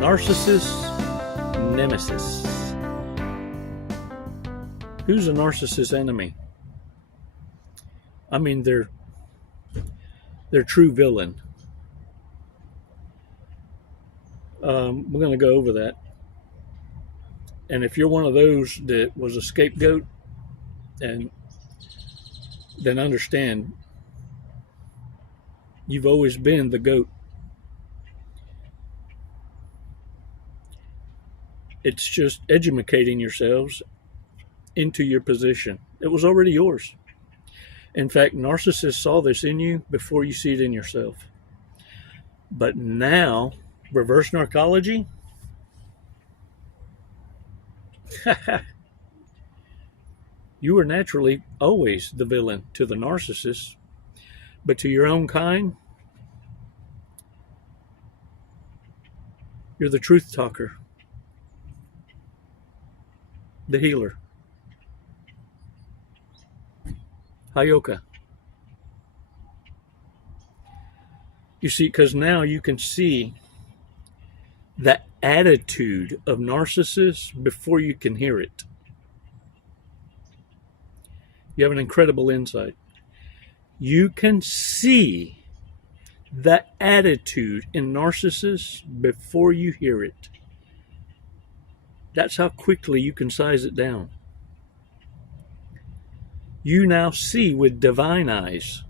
Narcissist, nemesis. Who's a narcissist enemy? I mean, their true villain. We're going to go over that. And if you're one of those that was a scapegoat, and then understand you've always been the goat. It's just educating yourselves into your position. It was already yours. In fact, narcissists saw this in you before you see it in yourself. But now, reverse narcology, you are naturally always the villain to the narcissist, but to your own kind, you're the truth talker, the healer. Hayoka. You see, because now you can see the attitude of narcissists before you can hear it. You have an incredible insight. You can see the attitude in narcissists before you hear it. That's how quickly you can size it down. You now see with divine eyes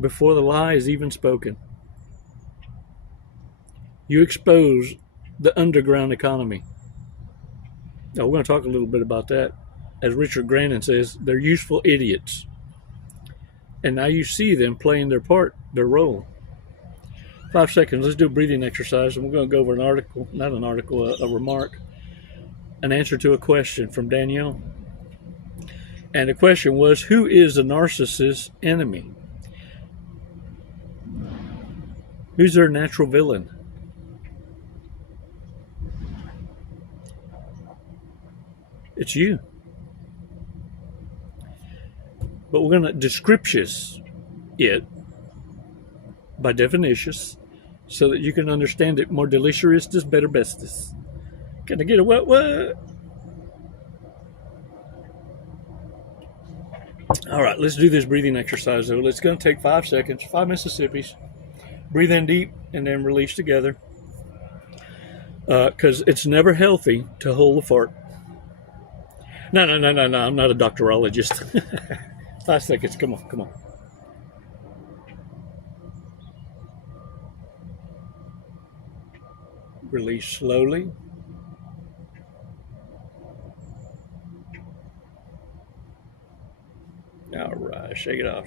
before the lie is even spoken. You expose the underground economy. Now, we're going to talk a little bit about that. As Richard Grandin says, they're useful idiots. And now you see them playing their part, their role. 5 seconds, let's do a breathing exercise, and we're going to go over an article, not an article, a remark, an answer to a question from Danielle. And the question was, who is the narcissist's enemy? Who's their natural villain? It's you. But we're going to descriptious it by definitions so that you can understand it more deliciously, better, bestest. Can I get a what? All right, let's do this breathing exercise, though. It's going to take 5 seconds, 5 Mississippis. Breathe in deep and then release together. Because it's never healthy to hold a fart. No. I'm not a doctorologist. 5 seconds. Come on. Release slowly. All right, shake it off.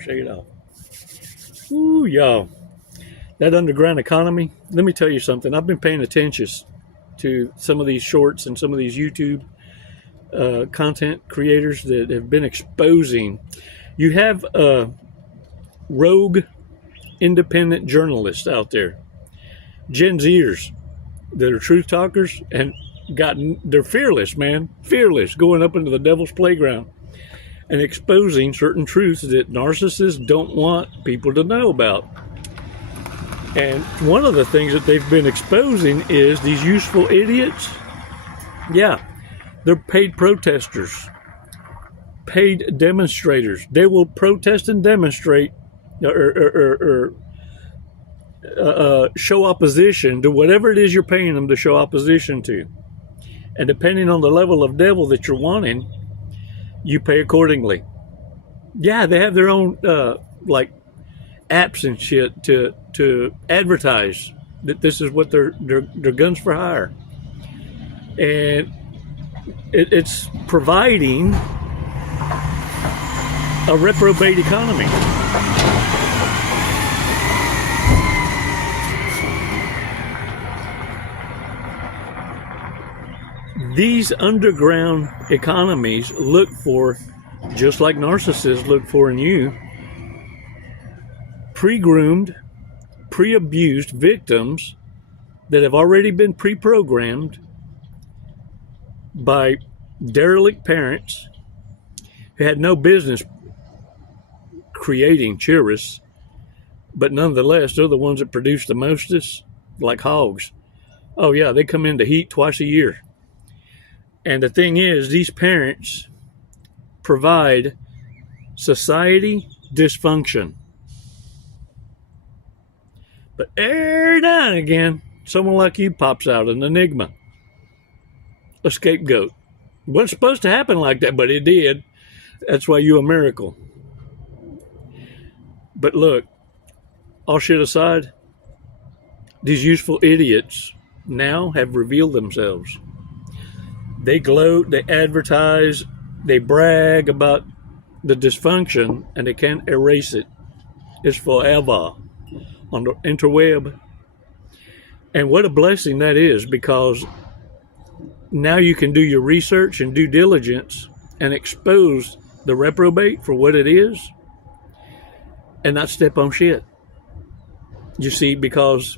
Ooh, y'all. That underground economy, let me tell you something. I've been paying attention to some of these shorts and some of these YouTube content creators that have been exposing. You have rogue independent journalists out there, Gen Zers that are truth talkers and they're fearless, man. Fearless, going up into the devil's playground and exposing certain truths that narcissists don't want people to know about. And one of the things that they've been exposing is these useful idiots. Yeah, they're paid protesters, paid demonstrators. They will protest and demonstrate or show opposition to whatever it is you're paying them to show opposition to. And depending on the level of devil that you're wanting, you pay accordingly. Yeah, they have their own like apps and shit to advertise that this is what they're guns for hire. And it's providing a reprobate economy. These underground economies look for, just like narcissists look for in you, pre-groomed, pre-abused victims that have already been pre-programmed by derelict parents who had no business creating children, but nonetheless, they're the ones that produce the mostest like hogs. Oh yeah, they come into heat twice a year. And the thing is, these parents provide society dysfunction. But every now and again, someone like you pops out, an enigma, a scapegoat. It wasn't supposed to happen like that, but it did. That's why you're a miracle. But look, all shit aside, these useful idiots now have revealed themselves. They gloat, they advertise, they brag about the dysfunction, and they can't erase it. It's forever on the interweb. And what a blessing that is, because now you can do your research and due diligence and expose the reprobate for what it is and not step on shit. You see, because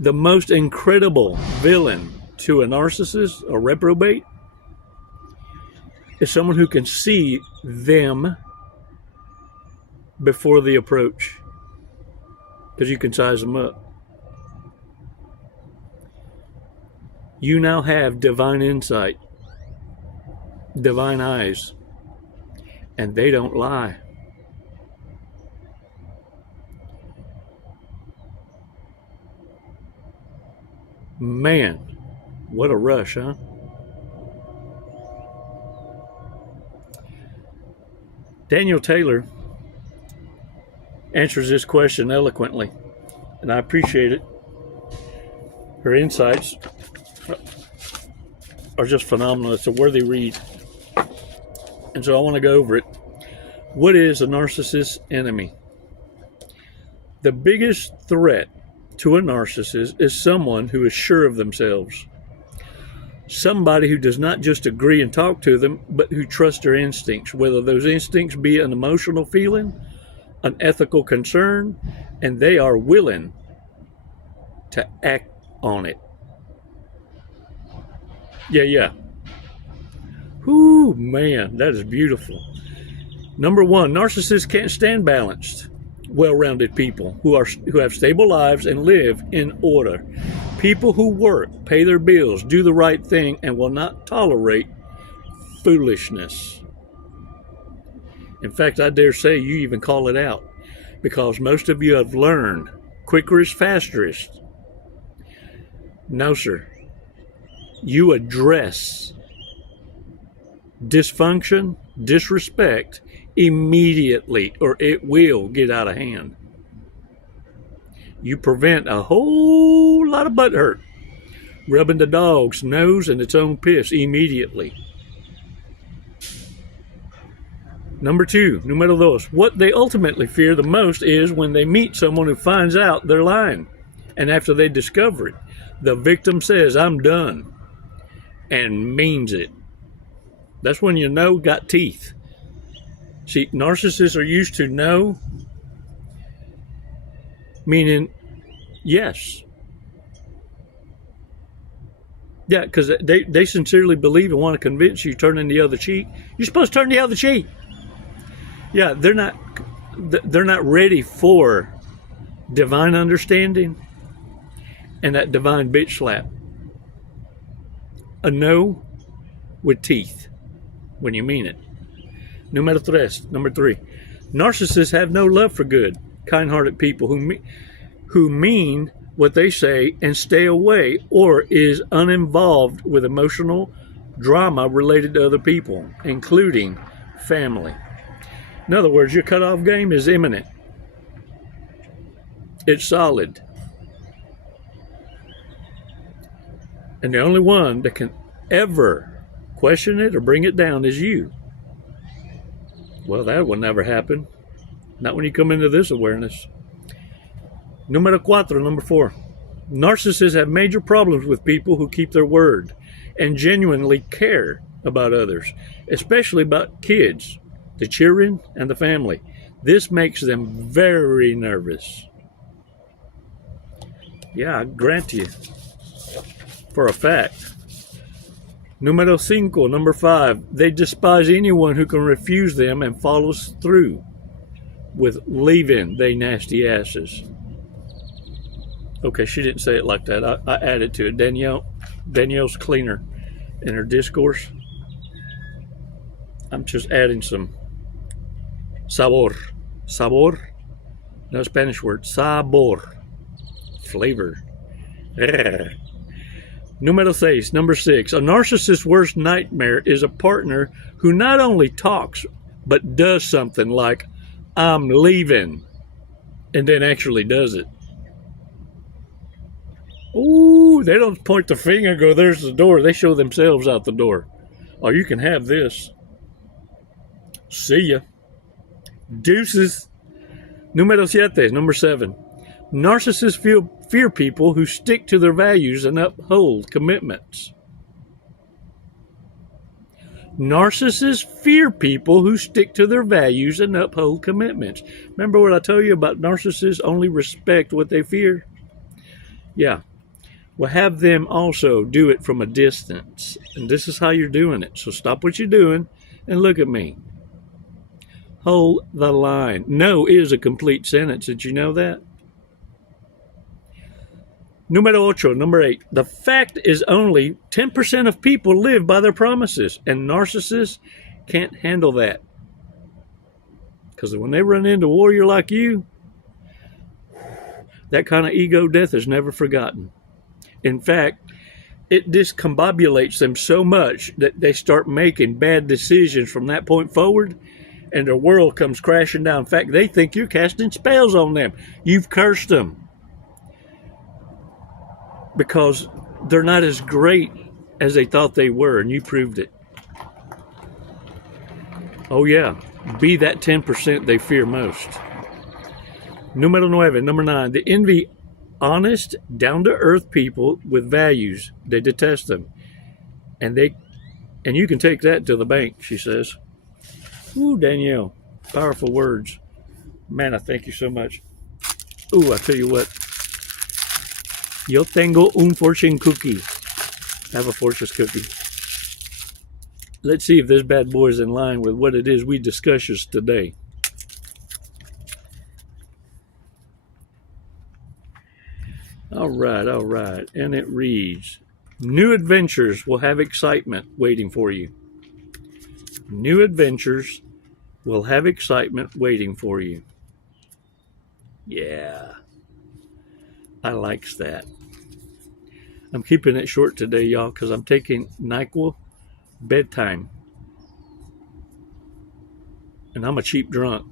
the most incredible villain to a narcissist or reprobate is someone who can see them before the approach, because you can size them up. You now have divine insight, divine eyes, and they don't lie. Man, what a rush, huh? Daniel Taylor answers this question eloquently, and I appreciate it. Her insights are just phenomenal. It's a worthy read. And so I want to go over it. What is a narcissist's enemy? The biggest threat to a narcissist is someone who is sure of themselves. Somebody who does not just agree and talk to them, but who trusts their instincts, whether those instincts be an emotional feeling, an ethical concern, and they are willing to act on it. Yeah. Whoo, man, that is beautiful. Number one, narcissists can't stand balanced, well-rounded people who have stable lives and live in order. People who work, pay their bills, do the right thing, and will not tolerate foolishness. In fact, I dare say you even call it out, because most of you have learned quicker is fasterest. No, sir. You address dysfunction, disrespect immediately, or it will get out of hand. You prevent a whole lot of butt hurt, rubbing the dog's nose in its own piss immediately. Number two, número dos, what they ultimately fear the most is when they meet someone who finds out they're lying. And after they discover it, the victim says, "I'm done," and means it. That's when you know got teeth. See, narcissists are used to no, meaning yes. Yeah, because they sincerely believe and want to convince you turning the other cheek. You're supposed to turn the other cheek. Yeah, they're not ready for divine understanding and that divine bitch slap. A no with teeth when you mean it. Number three. Narcissists have no love for good, kind-hearted people who mean what they say and stay away or is uninvolved with emotional drama related to other people, including family. In other words, your cutoff game is imminent. It's solid. And the only one that can ever question it or bring it down is you. Well, that will never happen. Not when you come into this awareness. Number four. Narcissists have major problems with people who keep their word and genuinely care about others, especially about kids, the children, and the family. This makes them very nervous. Yeah, I grant you for a fact. Number five, they despise anyone who can refuse them and follows through with leaving they nasty asses. Okay, she didn't say it like that. I added to it. Danielle's cleaner in her discourse. I'm just adding some sabor. Sabor? No Spanish word. Sabor. Flavor. Number 6. A narcissist's worst nightmare is a partner who not only talks, but does something like, I'm leaving, and then actually does it. Ooh, they don't point the finger and go, there's the door. They show themselves out the door. Oh, you can have this. See ya. Deuces. Number 7. Narcissists fear people who stick to their values and uphold commitments. Narcissists fear people who stick to their values and uphold commitments. Remember what I told you about narcissists only respect what they fear? Yeah. Well, have them also do it from a distance. And this is how you're doing it. So stop what you're doing and look at me. Hold the line. No is a complete sentence. Did you know that? Number 8. The fact is only 10% of people live by their promises, and narcissists can't handle that. Because when they run into a warrior like you, that kind of ego death is never forgotten. In fact, it discombobulates them so much that they start making bad decisions from that point forward, and their world comes crashing down. In fact, they think you're casting spells on them. You've cursed them. Because they're not as great as they thought they were, and you proved it. Oh yeah, be that 10% they fear most. Number 9. They envy honest, down-to-earth people with values. They detest them. And you can take that to the bank, she says. Ooh, Danielle, powerful words. Man, I thank you so much. Ooh, I tell you what. Yo tengo un fortune cookie. I have a fortune cookie. Let's see if this bad boy is in line with what it is we discuss today. All right. And it reads, new adventures will have excitement waiting for you. New adventures will have excitement waiting for you. Yeah. I likes that. I'm keeping it short today, y'all, because I'm taking NyQuil bedtime. And I'm a cheap drunk.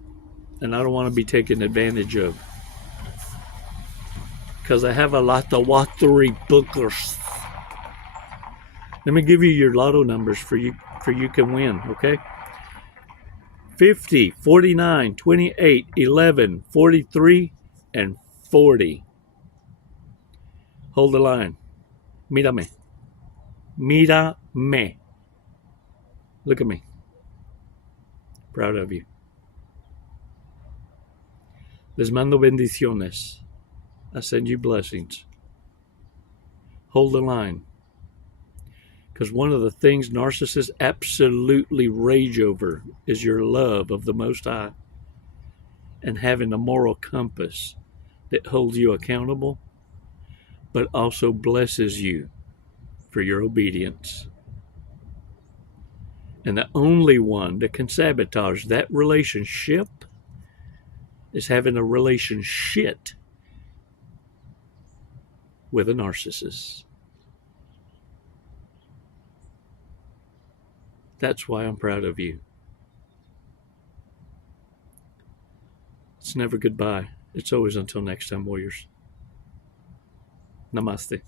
And I don't want to be taken advantage of. Because I have a lot of watery bookers. Let me give you your lotto numbers for you can win, okay? 50, 49, 28, 11, 43, and 40. Hold the line. Mírame. Mírame. Look at me. Proud of you. Les mando bendiciones. I send you blessings. Hold the line. Because one of the things narcissists absolutely rage over is your love of the Most High and having a moral compass that holds you accountable, but also blesses you for your obedience. And the only one that can sabotage that relationship is having a relationship with a narcissist. That's why I'm proud of you. It's never goodbye. It's always until next time, warriors. Namaste.